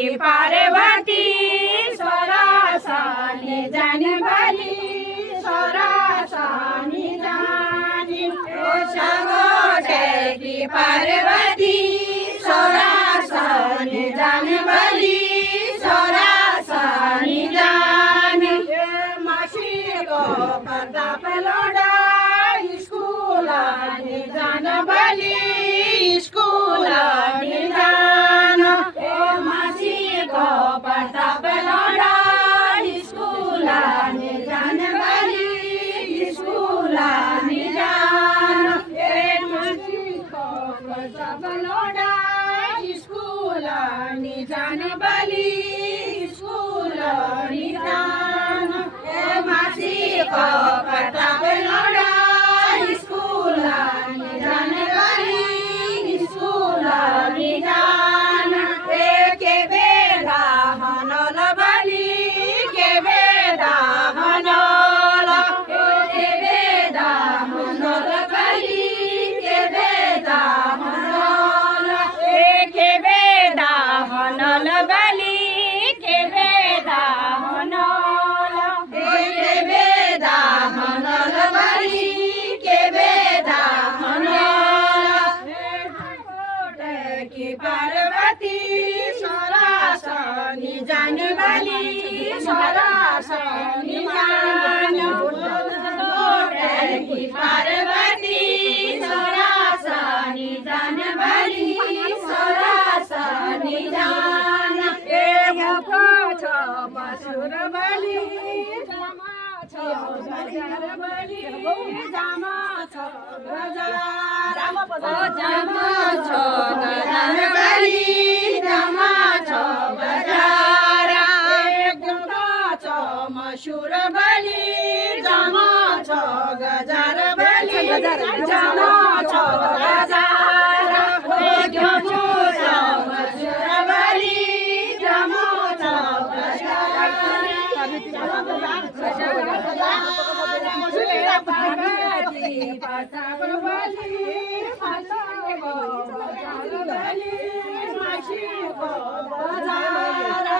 की पार्वती स्वरासानी जाने वाली स्वरासानी जानी गोटे की पार्वती स्वरासानी जाने वाली स्वरासानी जानी मासी को प्रताप लोड़ा स्कूलानी जाने वाली स्कूलानी जान मासी को प्रताप लोड़ा स्कूलानी जाने वाली स्कूलानी जान मासी को प्रताप लोड़ा स्कूलानी जाने वाली स्कूलानी जान मासी को प्रताप लोड़ा स्कूलानी जाने वाली स्कूलानी जान के बेदा हनल बली के बेदा हनल के बेदा हनल बली के बेदा हनल के बेदा हनल बली के बेदा हनल के बेदा हनल बली के बेदा की पार्वती स्वरासानी जाने वाली स्वरासानी जान की पार्वती स्वरासानी जाने वाली स्वरासानी जान मसूर बली जमा छो गजार बली जमा छो गजार जमा छो गजार बली जमा छो गजार जमा छो मसूर बली जमा छो गजार बली जमा छो गजार जमा छो मसूर बली जमा छो गजार